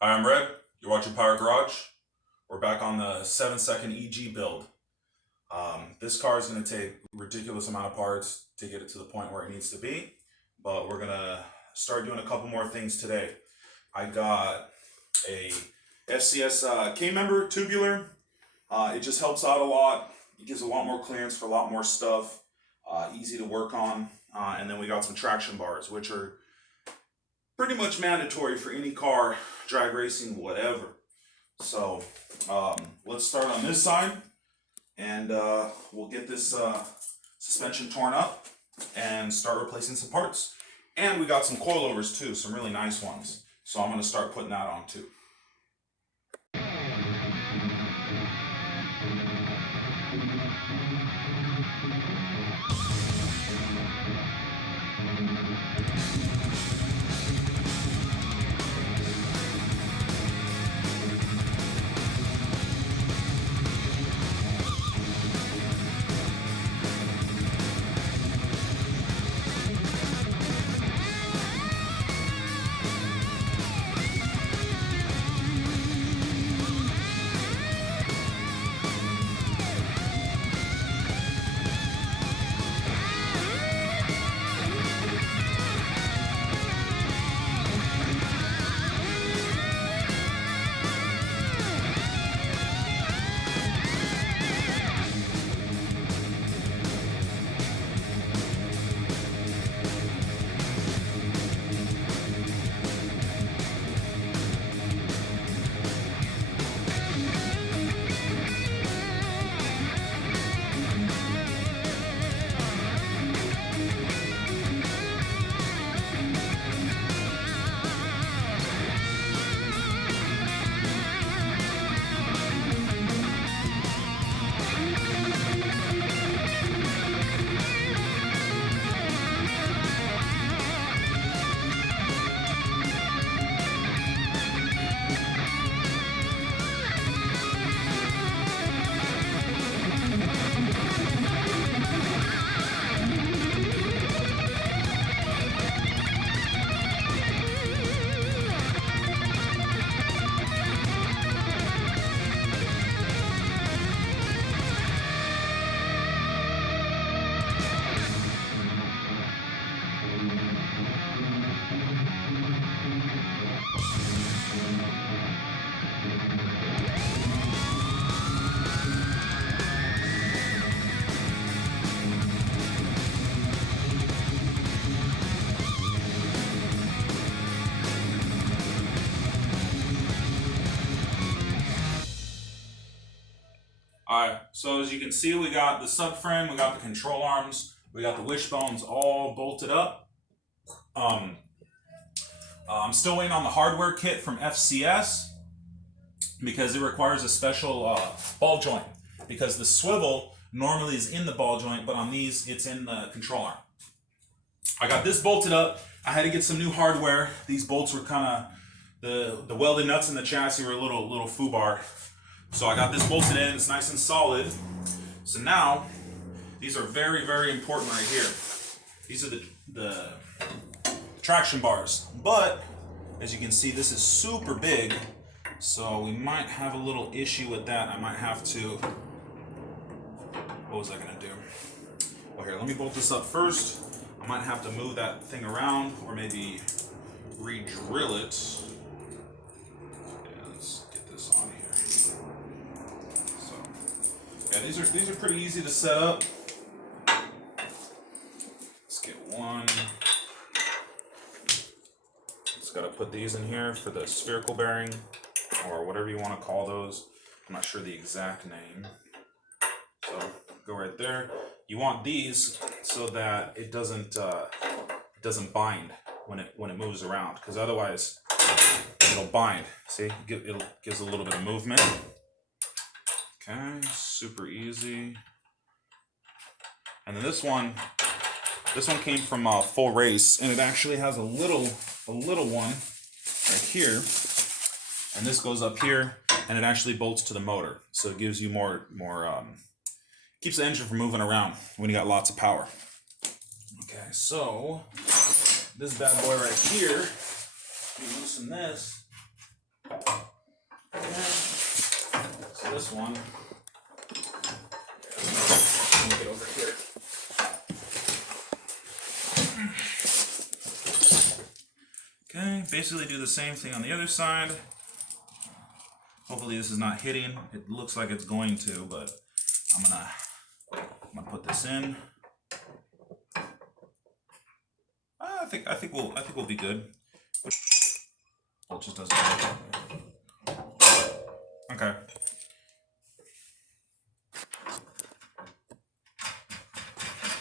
Hi, I'm Red. You're watching Power Garage. We're back on the 7-second EG build. This car is going to take a ridiculous amount of parts to get it to the point where it needs to be, but we're going to start doing a couple more things today. I got a FCS K-member tubular. It just helps out a lot. It gives a lot more clearance for a lot more stuff. Easy to work on. And then we got some traction bars, which are pretty much mandatory for any car, drag racing, whatever. So let's start on this side, and we'll get this suspension torn up and start replacing some parts. And we got some coilovers too, some really nice ones. So I'm going to start putting that on too. Alright, so as you can see, we got the subframe, we got the control arms, we got the wishbones all bolted up. I'm still waiting on the hardware kit from FCS because it requires a special ball joint, because the swivel normally is in the ball joint, but on these it's in the control arm. I got this bolted up. I had to get some new hardware. These bolts were kind of, the welded nuts in the chassis were a little foobar. So I got this bolted in, it's nice and solid. So now, these are very, very important right here. These are the traction bars. But, as you can see, this is super big. So we might have a little issue with that. I might have to, what was I gonna do? Well, here, let me bolt this up first. I might have to move that thing around, or maybe re-drill it. Yeah, these are pretty easy to set up. Let's get one. Just gotta put these in here for the spherical bearing, or whatever you want to call those. I'm not sure the exact name. So go right there. You want these so that it doesn't bind when it moves around, because otherwise it'll bind. See, it gives a little bit of movement. Okay, super easy. And then this one came from Full Race, and it actually has a little one right here, and this goes up here, and it actually bolts to the motor, so it gives you more keeps the engine from moving around when you got lots of power. Okay, so this bad boy right here, you loosen this, So this one, let me get over here. Okay, basically do the same thing on the other side. Hopefully this is not hitting. It looks like it's going to, but I'm gonna put this in. I think we'll be good. Well, it just doesn't work. Okay.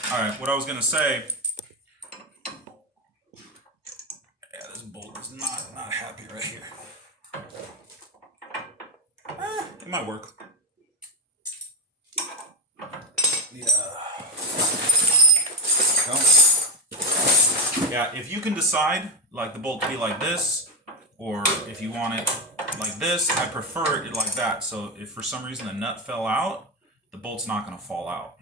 All right. What I was gonna say. Yeah, this bolt is not happy right here. It might work. Yeah, if you can decide like the bolt to be like this, or if you want it like this, I prefer it like that. So if for some reason the nut fell out, the bolt's not going to fall out.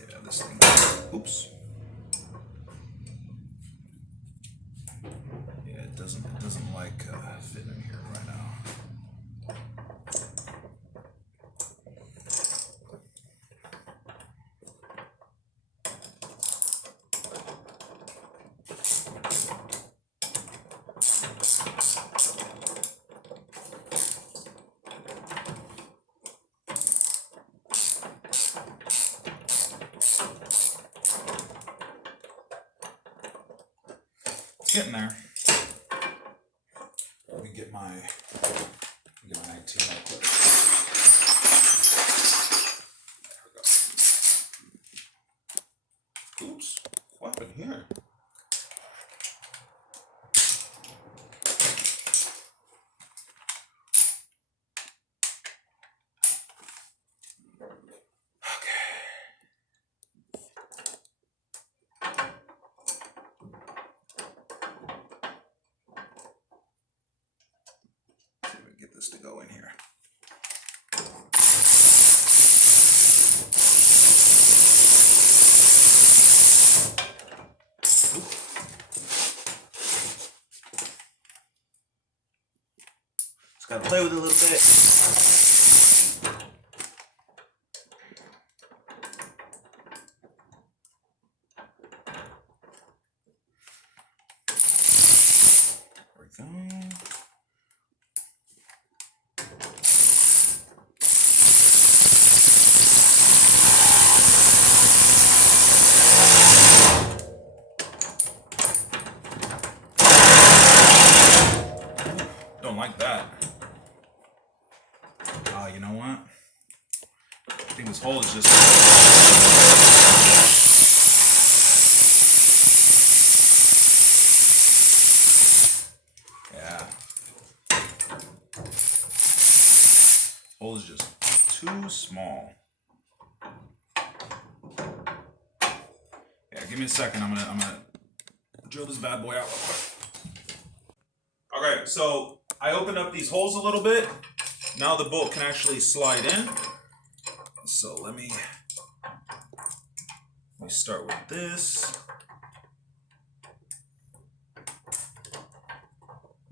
Yeah, this thing, oops. It doesn't like fitting in here right now. It's getting there. Let me get my 19 real quick. There we go. Oops, what happened here? Get this to go in here. Just gotta play with it a little bit. There we go. Don't like that. You know what? I think this hole is just... Yeah. Hole is just too small. Yeah, give me a second. I'm gonna drill this bad boy out real quick. Okay, so I opened up these holes a little bit. Now the bolt can actually slide in. So let me start with this.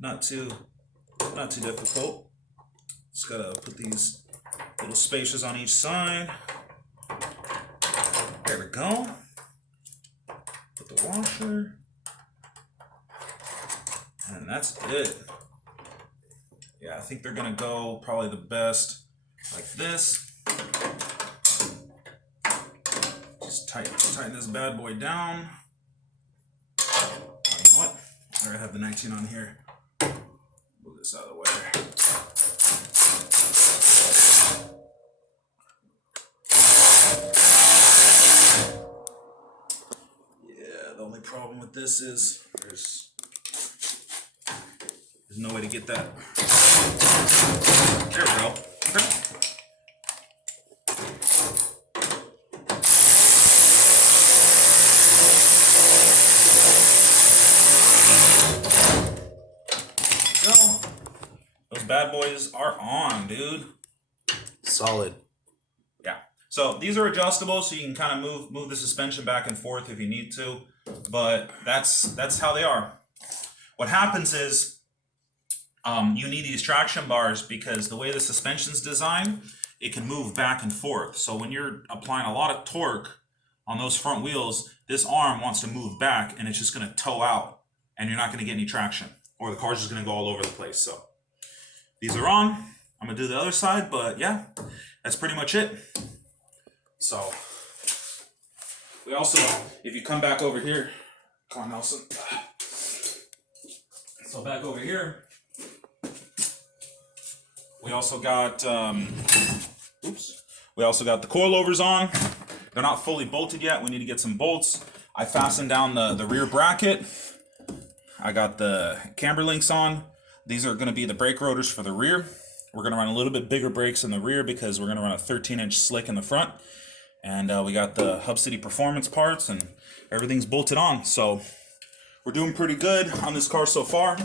Not too difficult. Just gotta put these little spaces on each side. There we go. Put the washer. And that's it. Yeah, I think they're gonna go probably the best like this. Just tighten this bad boy down. Oh, you know what? I already have the 19 on here. Move this out of the way. Yeah, the only problem with this is there's no way to get that. There we go. Okay. Those bad boys are are on, dude. Solid. Yeah. So these are adjustable, so you can kind of move the suspension back and forth if you need to. But that's how they are. What happens is you need these traction bars because the way the suspension's designed, it can move back and forth. So when you're applying a lot of torque on those front wheels, this arm wants to move back and it's just going to toe out and you're not going to get any traction, or the car's just going to go all over the place. So these are on. I'm going to do the other side, but yeah, that's pretty much it. So we also, if you come back over here, come on Nelson. So back over here, we also got, we also got the coilovers on. They're not fully bolted yet. We need to get some bolts. I fastened down the rear bracket. I got the camber links on. These are going to be the brake rotors for the rear. We're going to run a little bit bigger brakes in the rear because we're going to run a 13-inch slick in the front. And we got the Hub City Performance parts and everything's bolted on. So we're doing pretty good on this car so far.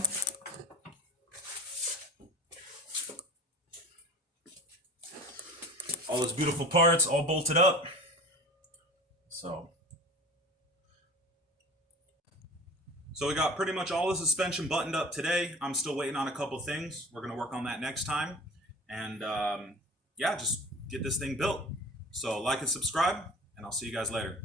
All those beautiful parts all bolted up. So we got pretty much all the suspension buttoned up today. I'm still waiting on a couple things. We're going to work on that next time. And yeah, just get this thing built. So like and subscribe, and I'll see you guys later.